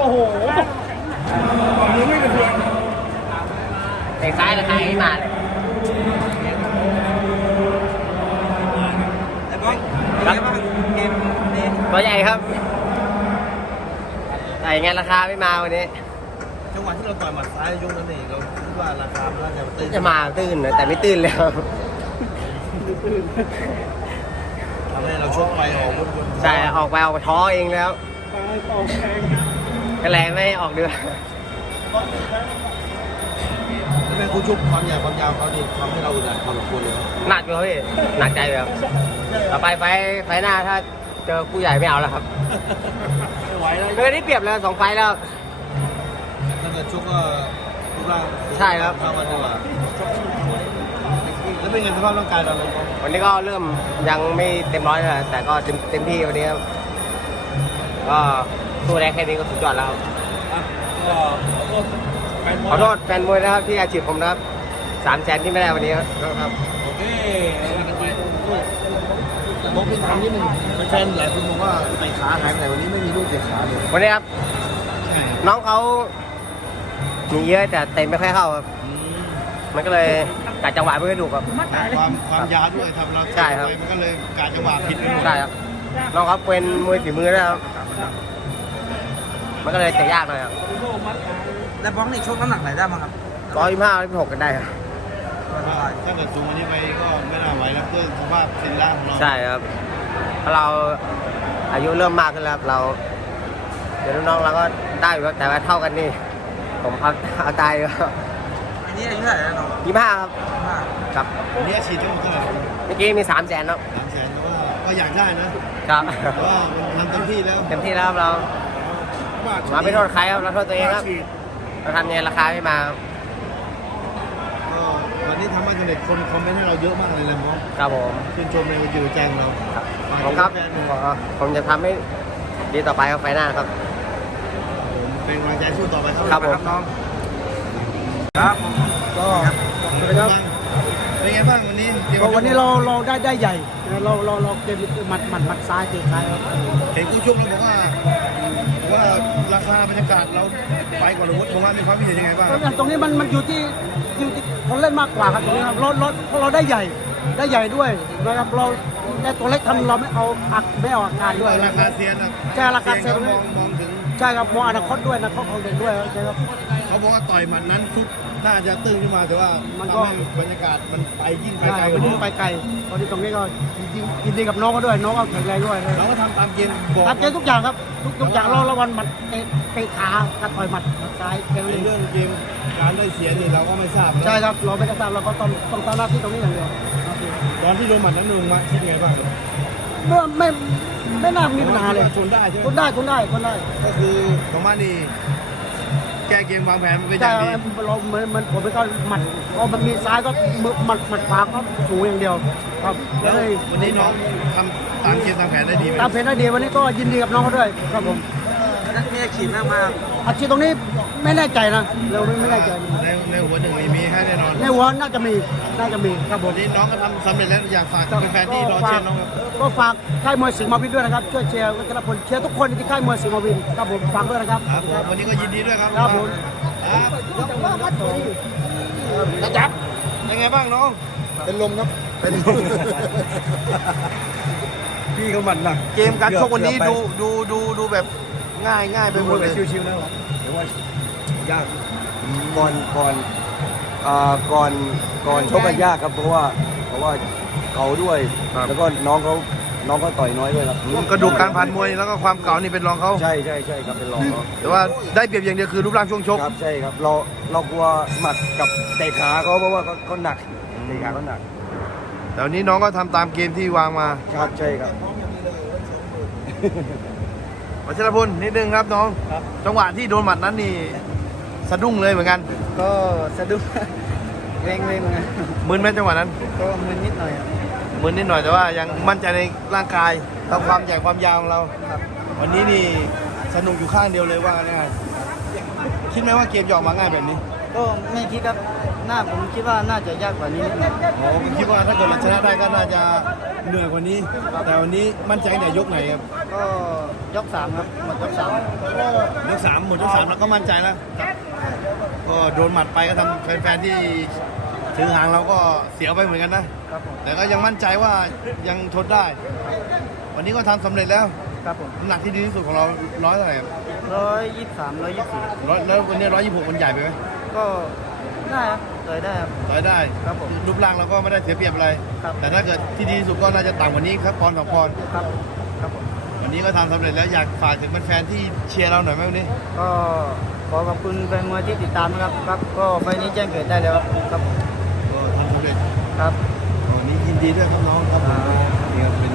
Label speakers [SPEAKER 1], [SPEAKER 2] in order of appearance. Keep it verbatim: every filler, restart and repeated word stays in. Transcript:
[SPEAKER 1] โหมือไม่เป็นไร
[SPEAKER 2] เตะซ้ายราคาให้มาเลยครับตัวใหญ่ครับใหญ่ไงราคาไม่มาวันนี้
[SPEAKER 1] จังหวะที่เราต่อยหมัดซ้ายยกนั้นเองเราคิดว่าราคามันน่าจะตื้น
[SPEAKER 2] จะมาตื้นนะแต่ไม่ตื้นแล้ว
[SPEAKER 1] ทำให้เราชกไปออกบน
[SPEAKER 2] ใช่ออกไปออกท้อเองแล้วก็เลยไม่ออกเดือ
[SPEAKER 1] เป็นคู่ชกความใหญ่ความยาวเขานี่ทำให้เราอึดอัดพอสมควรเลย
[SPEAKER 2] หนักอยู่พี่หนักใจแบบต่อไปไฟไฟหน้าถ้าเจอคู่ใหญ่ไม่เอาแล้วครับ
[SPEAKER 1] ไม่ไหวแล้ว
[SPEAKER 2] ก็ได้เปรียบเลยสองไฟแล้ว
[SPEAKER 1] ถ้าเกิดชกก็รูปร่าง
[SPEAKER 2] ใช่ครับ
[SPEAKER 1] เท่ากันดีกว่าแล้วเป็นไงสภาพร่างกายเรา
[SPEAKER 2] วันนี้ก็เริ่มยังไม่เต็มร้อยเลยแต่ก็เต็มเต็มที่วันนี้ครับก็สู้ได้แค่นี้ก็สุดยอดแล้ว
[SPEAKER 1] ก็
[SPEAKER 2] ขอโทษแฟนมวยนะครับที่อาชีพผมนะครับสามแสนที่ไม่ได้วันนี้ครับ
[SPEAKER 1] โอเคบอกเป็นคำนิดนึงแฟนหลายคนบอกว่าไอ้ขาหายไปไหนวันนี้ไม่มีลูกเตะขาเลย
[SPEAKER 2] วันนี้ครับน้องเขามีเยอะแต่เต็มไม่ค่อยเข้าครับมันก็เลยกะจังหวะไม่ค่อยถูกครับ
[SPEAKER 1] ความความยาวด้วยทำเรา
[SPEAKER 2] ใช่ครับ
[SPEAKER 1] มันก็เลยกะจังหวะผิด
[SPEAKER 2] ใช่ครับน้องเขาเป็นมวยฝีมือนะครับมันก็เลยเตะยากหน่อยครับ
[SPEAKER 3] แล้วบ้องนี่ชกน้ำหนักไหนได้บ้างครับ
[SPEAKER 2] ร้อยยี่สิบห้าร้อยยี่สิบหกกันได้ครับ
[SPEAKER 1] ถ้าเกิดจูงวันนี้ไปก็ไม่น่าไหวแล้วด้วยสภาพสินร่างของเรา
[SPEAKER 2] ใช่ครับเพราะเราอายุเริ่มมากขึ้นแล้วเราเดี๋ยวน้องเราก็ได้อยู่แต่ว่าเท่ากันนี่ผมเอาเอาตายครับ
[SPEAKER 3] อันนี้อายุเท่าไหร่แล้วน้อง
[SPEAKER 2] ยี่สิบห้าครับครับ
[SPEAKER 1] วันนี้ฉีดเท่าไหร่
[SPEAKER 2] เมื่อกี้มีสามแสนแล้ว
[SPEAKER 1] สามแสนก็ก็อยากได้นะครับแต่ว่ามันทำเต็มที่แล้ว
[SPEAKER 2] เต็มที่แล้วครับเรามาไม่โทษใครครับเราโทษตัวเองครับเราทำเนี่ยราคาไม่มา
[SPEAKER 1] ก็วันนี้ทำให้สำเร็จคนคอมเมนต์ให้เราเยอะมากเลยนะมั้ง
[SPEAKER 2] ครับผม
[SPEAKER 1] ชื่นชมในจิตใจเรา
[SPEAKER 2] ผมครับผมจะทำให้ดีต่อไปครับไฟหน้าครับ
[SPEAKER 1] เป็นกำลังใจสู้ต่อไปครับ
[SPEAKER 2] ครับผม
[SPEAKER 1] น้อง
[SPEAKER 3] ครับ
[SPEAKER 1] ก็เป็นไงบ้างเป็นไงบ้างวันนี้
[SPEAKER 3] วันนี้เราเราได้ได้ใหญ่เราเราเราเกมหมัดหมัดหมัดซ้ายเตะซ้ายครับ
[SPEAKER 1] เห็นกู้ชกเราบอกว่าว่าราคาบรรยากาศเราไปก่อนอาวุธผมว่ามีความพิเศษยังไงบ้าง
[SPEAKER 3] ตรงนี้มันมันอยู่ที่อยู่ที่คนเล่นมากกว่าครับตรงนี้ครับเราเราเพราะเราได้ใหญ่ได้ใหญ่ด้วยนะครับเราแต่ตัวเล็กทำเราไม่เอาอักไม่เอาอาการด้วย
[SPEAKER 1] ราคาเซียนนะ
[SPEAKER 3] ใช่ราคาเซียน
[SPEAKER 1] มองมองถึง
[SPEAKER 3] ใช่ครับมองอนาคตด้วยนะเขาของเด็กด้วยใช่ครับ
[SPEAKER 1] เขาบอกว่าต่อยมันนั้นทุกน่าจะตึงขึ้นมาแต่ว่ามันก็บรรยากาศมันไปยิ่งไปไกล
[SPEAKER 3] มันยิ่งไปไกลตอนนี้ตรงนี้ก็ยินดีกับน้องเขาด้วยน้องก็แข็งแรงด้วย
[SPEAKER 1] เราก็ทำตามเกม
[SPEAKER 3] ตามเกมทุกอย่างครับทุกทุกอย่างเราระวังหมัดเตะขาการต่อยหมัดซ้าย
[SPEAKER 1] เรื่องเกมการได้เสียนี่เราก็ไม่ทราบ
[SPEAKER 3] ใช่ครับเราไม่ทราบเราก็ต้องต้องทำหน้าที่ตรงนี้อย่างเดียว
[SPEAKER 1] ตอนที่โดนหมัดนั้นนึงมาคิดไงบ้าง
[SPEAKER 3] เมื่อไม่ไม่น่ามีปัญหาเลย
[SPEAKER 1] ทนได้ใช่ไหม
[SPEAKER 3] ทนได้ทนได้ทนได้
[SPEAKER 1] ก็คือของมันนี่แก้เกมวางแผนมันเป็นอย่างดี
[SPEAKER 3] เราเหมือนมันผมไม่ก็หมัดพอมันมีซ้ายก็มือหมัดหมัดขวาก็สูงอย่างเดียวครับ
[SPEAKER 1] แล้ววันนี้น้องทำตามเกมตามแผนได้ดีไหม
[SPEAKER 3] ตามแผนได้ดีวันนี้ก็ยินดีกับน้องเขาด้วยครับผมมีอาชีพมากมาอาชีพตรงนี้ไม่แน่ใจนะเราไม่แน่ใจ
[SPEAKER 1] ในในหัวหนึ่งมีให้แน่นอน
[SPEAKER 3] ในหัวน่าจะมีน่าจะมีครับผม
[SPEAKER 1] นี้น้องก็ทำสำเร็จแล้วอยากฝากแฟนที่รอเชียร์น้องครับ
[SPEAKER 3] ก็ฝากค่ายมวยสิงห์มาวินด้วยนะครับช่วยเชียร์วัชรพลเชียร์ทุกคนที่ค่ายมวยสิงห์มาวินครับผมฝากด้วยนะครับ
[SPEAKER 1] วันนี้ก็ยินดีด้วยครับ
[SPEAKER 3] ครับผม
[SPEAKER 1] กระจับยังไงบ้างน้อง
[SPEAKER 3] เป็นลมครับเป็น
[SPEAKER 1] พี่เขาหมัดหนักเกมการชกวันนี้ดูดูดูดูแบบง่ายง่ายไปหมดเลยชิวๆนะครับหรือว่ายาก
[SPEAKER 4] ก่อนก่อนอ่าก่อนก่อนชกกันยากครับเพราะว่าเพราะว่าเขาด้วยแล้วก็น้องเขาน้องเขาต่อยน้อยด้วยครับ
[SPEAKER 1] กระดูกการผ่านมวยแล้วก็ความเก่านี่เป็นรองเขา
[SPEAKER 4] ใช่ใช่ใช่ครับเป็นรองเขา
[SPEAKER 1] แต่ว่าได้เปรียบอย่างเดียวคือรูปร่างช่วงชก
[SPEAKER 4] ครับใช่ครับเราเรากลัวหมัดกับเตะขาเขาเพราะว่าเขาเขาหนักเตะขาเขาหนัก
[SPEAKER 1] แต่วันนี้น้องก็ทำตามเกมที่วางมา
[SPEAKER 4] ครับใช่ครับ
[SPEAKER 1] วัชรพลนิดนึงครับน้องจังหวะที่โดนหมัดนั้นนี่สะดุ้งเลยเหมือนกัน
[SPEAKER 3] ก็สะดุ้งเร่งเลยเหมือนกัน
[SPEAKER 1] มึนไหมจังหวะนั้น
[SPEAKER 3] ก็มึนนิดหน่อย
[SPEAKER 1] มึนนิดหน่อยแต่ว่ายังมั่นใจในร่างกายและความใหญ่ความยาวของเราวันนี้นี่สนุกอยู่ข้างเดียวเลยว่าง่ายคิดไหมว่าเกมจะออกมาง่ายแบบนี้
[SPEAKER 3] ก็ไม่คิดครับหน้าผมคิดว่าน่าจะยากกว่านี้นิดหน่อย
[SPEAKER 1] อ๋อผมคิดว่าถ้าเกิดเราชนะได้ก็น่าจะเหนื่อยกว่านี้ แต่วันนี้มั่นใจในยกไหนครับ
[SPEAKER 3] ก็ยกสามครับหมดยกสาม
[SPEAKER 1] ยกสามหมดยกสามแล้วก็มั่นใจแล้วก็โดนหมัดไปก็ทำแฟนๆที่ถือหางเราก็เสียไปเหมือนกันนะ
[SPEAKER 3] ครับผม
[SPEAKER 1] แต่ก็ยังมั่นใจว่ายังทนได้ วันนี้ก็ทำสำเร็จแล้ว
[SPEAKER 3] ครับผม
[SPEAKER 1] น้ำหนักที่ดีที่สุดของเราร้อยเท่าไหร่ครับ
[SPEAKER 3] ร้อยยี่สิบสามร้อยยี่สิบสี่
[SPEAKER 1] ร้อยแล้ววันนี้ร้อยยี่สิบหกมันใหญ่ไปไหม
[SPEAKER 3] ก็ได้ครับต่อยได้ครับ
[SPEAKER 1] ร้อยได้
[SPEAKER 3] ครับผม
[SPEAKER 1] รูปร่างเราก็ไม่ได้เสียเปรียบอะไร
[SPEAKER 3] ครับ
[SPEAKER 1] แต่ถ้าเกิดที่ดีที่สุดก็น่าจะต่ำกว่านี้ครับปอนด์สองปอนด์
[SPEAKER 3] ครับครับผม
[SPEAKER 1] วันนี้ก็ทำสำเร็จแล้วอยากฝากถึงแฟนๆที่เชียร์เราหน่อยไหมวันนี้
[SPEAKER 3] ก็ขอขอบคุณแฟนมวยที่ติดตามนะครับครับก็ไฟล์นี้แจ้งเกิดได้แล้วครับ
[SPEAKER 1] ก็ทำสำเร็จ
[SPEAKER 3] ครับ
[SPEAKER 1] วันนี้ยินดีด้วยครับน้องครับผมนี่ครับเป็น